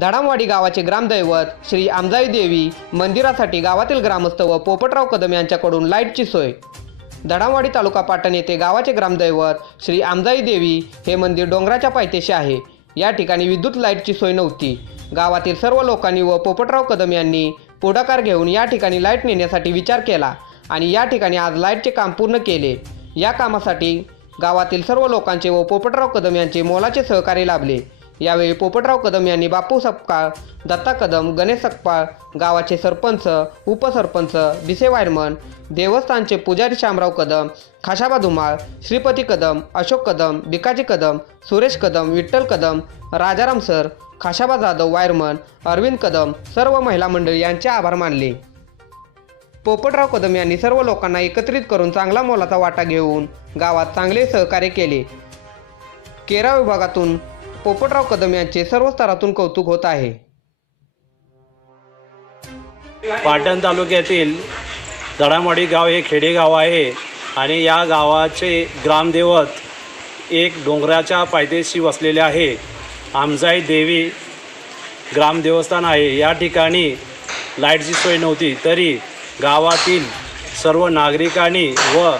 धडामवाडी गावाचे ग्रामदैवत श्री आमजाई देवी मंदिरासाठी गावातील ग्रामस्थ व पोपटराव कदम यांच्याकडून लाईटची सोय. धडामवाडी तालुका पाटण येथे गावाचे ग्रामदैवत श्री आमजाई देवी हे मंदिर डोंगराच्या पायथ्याशी आहे. या ठिकाणी विद्युत लाईटची सोय नव्हती. गावातील सर्व लोकांनी व पोपटराव कदम यांनी पुढाकार घेऊन या ठिकाणी लाइट नेण्यासाठी विचार केला आणि या ठिकाणी आज लाईटचे काम पूर्ण केले. या कामासाठी गावातील सर्व लोकांचे व पोपटराव कदम यांचे मोलाचे सहकार्य लाभले. यावेळी पोपटराव कदम यांनी बापू सपकाळ दत्ता कदम गणेश सकपाळ गावाचे सरपंच उपसरपंच बिसे वायरमन देवस्थानचे पुजारी शामराव कदम खाशाबा धुमाळ श्रीपती कदम अशोक कदम भिकाजी कदम सुरेश कदम विठ्ठल कदम राजाराम सर खाशाबा जाधव वायरमन अरविंद कदम सर्व महिला मंडळी यांचे आभार मानले. पोपटराव कदम यांनी सर्व लोकांना एकत्रित करून चांगला मोलाचा वाटा घेऊन गावात चांगले सहकार्य केले. केरा विभागातून पोपटराव कदम यांचे सर्व स्तरातून कौतुक होत आहे. पाटण तालुक्यातील दडामाडी गाव हे खेडेगाव आहे आणि या गावाचे ग्रामदेवत एक डोंगराच्या पायथ्याशी वसलेले आहे. आमजाई देवी ग्रामदेवस्थान आहे. या ठिकाणी लाईटची सोय नव्हती तरी गावातील सर्व नागरिकांनी व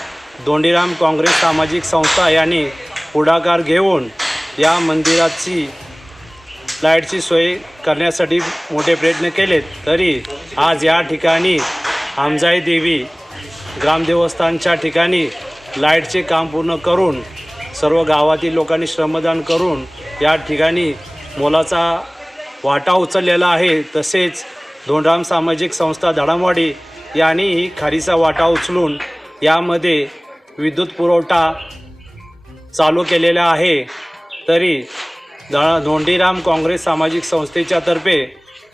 दोंडीराम काँग्रेस सामाजिक संस्था यांनी पुढाकार घेऊन या मंदिराची लाईटची सोय करण्यासाठी मोठे प्रयत्न केलेत. तरी आज या ठिकाणी आमजाई देवी ग्रामदेवस्थानच्या ठिकाणी लाईटचे काम पूर्ण करून सर्व गावातील लोकांनी श्रमदान करून या ठिकाणी मोलाचा वाटा उचललेला आहे. तसेच धोंडराम सामाजिक संस्था धडामवाडी यांनीही खारीचा वाटा उचलून यामध्ये विद्युत पुरवठा चालू केलेला आहे. तरी ध धोंडीराम काँग्रेस सामाजिक संस्थेच्या तर्फे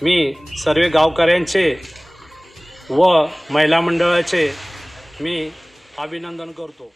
मी सर्व गावकऱ्यांचे व महिला मंडळाचे मी अभिनंदन करतो.